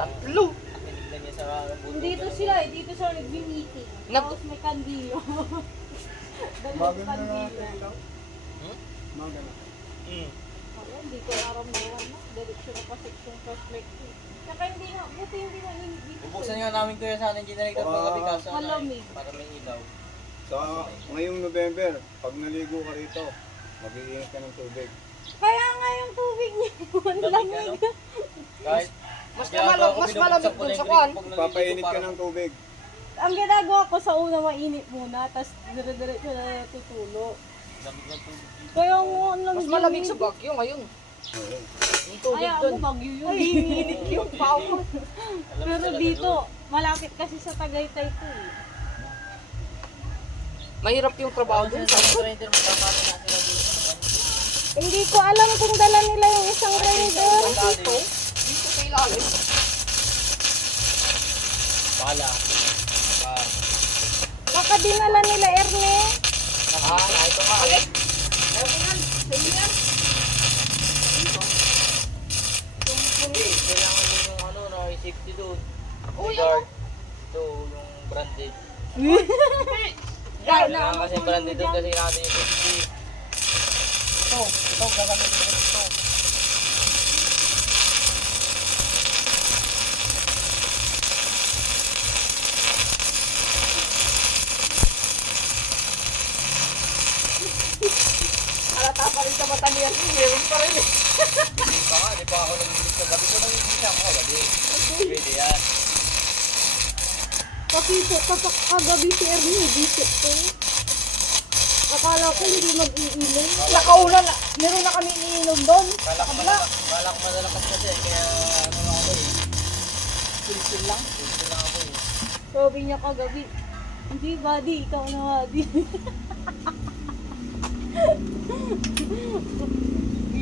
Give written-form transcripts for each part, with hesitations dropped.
Tatlo. Tinignan niya sa buto. Dito sila eh, dito sila nag-meeting. Tapos may kandilo. Dalawang kandilo. Magana. Ako, hindi ko naramdaman na. Direksyon na pa section perspective. Saka hindi na, buti hindi na dito. Bubuksan nga namin kuya sa ating generator paggabi kaso malamig. para may ilaw. Sa ngayong November, pag naligo ka rito, mag-iingat ka ng tubig. Kaya nga yung tubig niya, lamig. Kahit Mas malamig dun sa kwan. Papainit ka ng tubig. Ang ginagawa ko sa una, mainit muna, tapos dire-diretso na tutulo. Lamig ng tubig. Kaya nga, ang lamig. Mas malamig sa Baguio ngayon. Oo. Yung tubig Ay, dun. ako, Baguio yun. Ay, init yung pao. Pero dito, malapit kasi sa Tagaytay to eh. Mahirap yung trabaho dun. Sa generator magkakaroon na sila dito. Hindi ko alam kung dala nila yung isang grinder. Dito. Dito sa ilalim. Pala. Baka dinala nila Erne. Ito nga. Meron yan. Sa'yo yan. Hindi, kailangan din yung ano, no, yung safety doon. Uy, Guard. Ito, yung branded. Kailangan kasi branded doon kasi natin yung safety. Ito, gagamitin ko ito. Halata pa rin sa mata niya. Meron pa rin eh. Di pa ako nag-ilis sa gabi ko nag-ilis ako gabi. Pwede yan. Kagabi si Erne, visit ko. Akala ko hindi mag-iinom. Nakauna na. Meron na kami iniinom doon. Kala ko madalakas kasi kaya ano lang ako eh. Silsil lang. Dito lang ako eh. Sabi niya kagabi, hindi buddy, ikaw na buddy.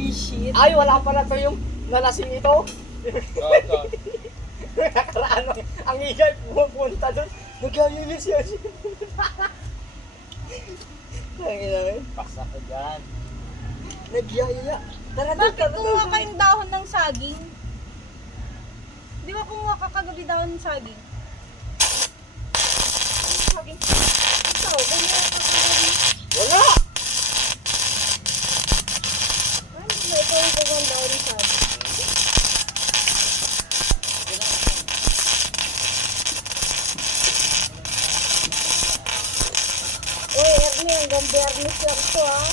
Shit. Ay, wala pala to yung nalasing ito. Gaga. Nakaraan ang igay pumunta doon. Nagkayulis yan. Ang ina Paksa ko dyan. nagyaya. Tara doon, Bakit kumuha kayong dahon ng saging? Di ba kumuha ka kagabi dahon ng saging? Saging? Ikaw, kumuha ka kagabi. Wala! Ano ba ito yung kumuha dahon ng saging? Uy, Ernie, hanggang Bernis lang to ah.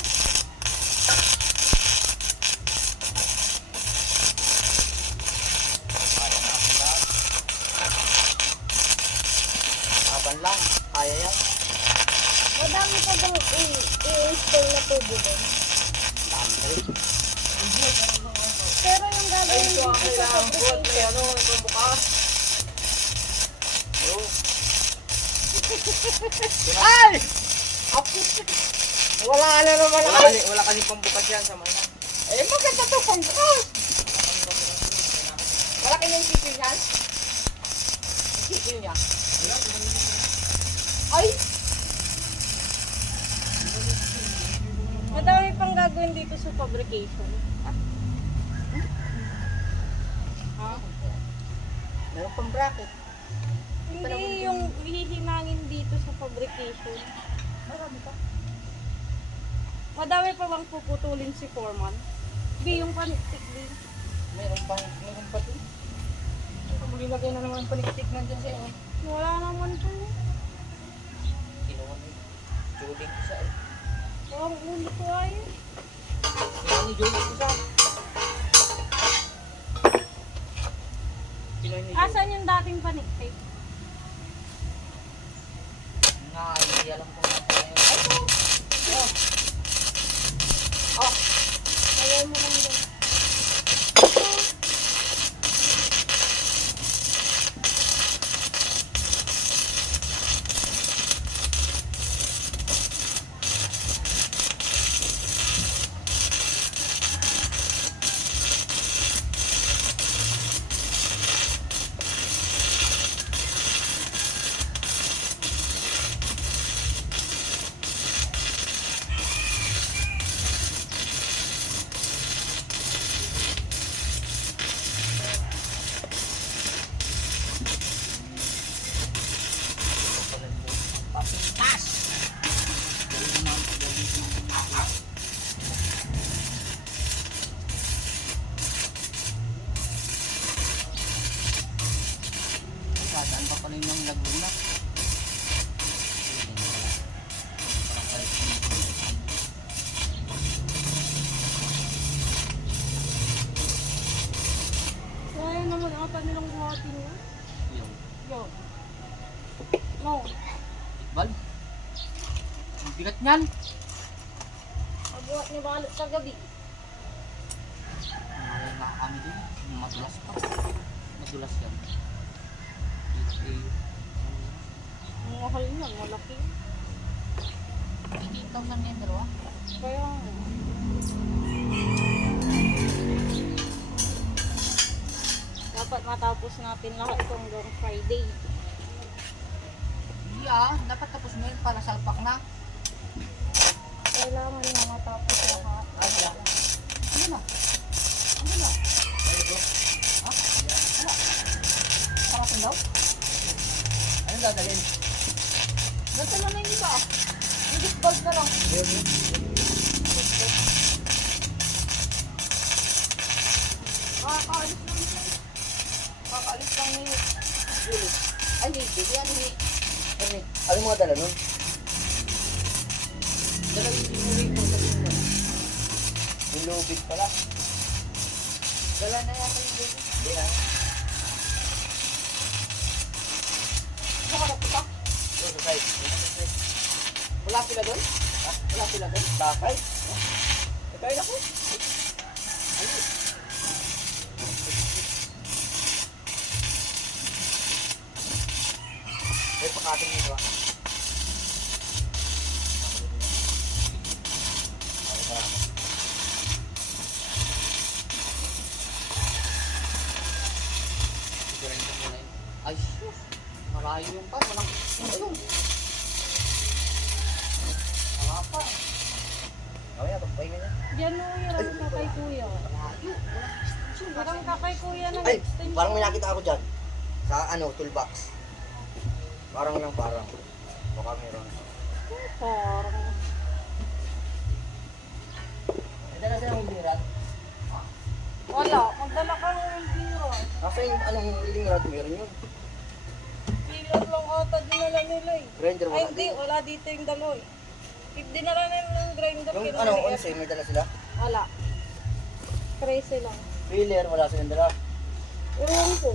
Apan lang, kaya yan. Madami pa bang i-install na tubo doon? Pero yung gagawin Ito ang dito sa kailangan ko at may fabrication, ano, ito bukas. Ay! Apit! Wala na naman ako. Wala kasi pambukas yan sa mga. Eh, maganda to pang bukas. Wala kayong sipil yan? Ang sipil niya. Ay! madami pang gagawin dito sa fabrication. Meron pang bracket. Hindi yung hihinangin dito sa fabrication. Marami pa. Madami pa bang puputulin si Foreman? Di yung paniktik din. Meron pa din. Muli lagay na naman paliktik nandyan sa inyo. Wala naman po. Kinuha ni Juling isa eh. Ang ulo ko ay. Kinuha ni Juling isa. Kinuha ni Juling. Asan yung dating paniktik? Hindi alam kung ano yun. Ayaw mo lang doon. pala yung Laguna. Kaya naman ata nilang buhatin yun. Yun. Yo. No. Bal. Ang bigat niyan. Magbuhat ni Balot kagabi. Wala nga kami din. Madulas pa. Madulas yan. Ang mahal niyan, malaki. 18,000 yan dalawa. Kaya nga. Dapat matapos natin lahat ito hanggang Friday. Dapat tapos mo yun para salpak na. Kailangan na matapos lahat. Wala. Ano na? Ano na? Ha? Wala. Parating daw? Anong dadalhin? Nasaan na yung iba? Yung gift bulb na lang. Kakaalis lang yun. Kakaalis lang ni Julie. Ay, hindi. Yan, hindi. Ano? Ano mga dala nun? Dala yung pinuli ko sa pinto. Yung lubid pala. Dala na yata yung baby. Hindi na. Nakarap ka? Doon sa side. Wala sila doon? Ha? Wala sila doon? Bakay? Ito yun ako. Ano? May pakating nito ah. Sigurahin ko muna yun. Ay, sus. Malayo yung pa. Walang... Ayun. Wala pa. Mamaya, pagpahinga niya. Diyan mo yung kakay kuya. Malayo. Walang extension. Parang kakay kuya ng Ay, extension. parang may nakita ako dyan. Sa ano, toolbox. Parang lang parang. Baka meron. Parang. May dala silang hilingrad. Wala. Magdala ka ng biro. Nasa yung anong hilingrad meron yun. Bilang lang ata dinala nila eh. Grinder Ay wala hindi, din. wala dito yung daloy. If dinala nila ng grinder, Yung kinuha ano, ni onse, may dala sila. Wala. 13 lang. Filler, wala silang dala. Ewan ko.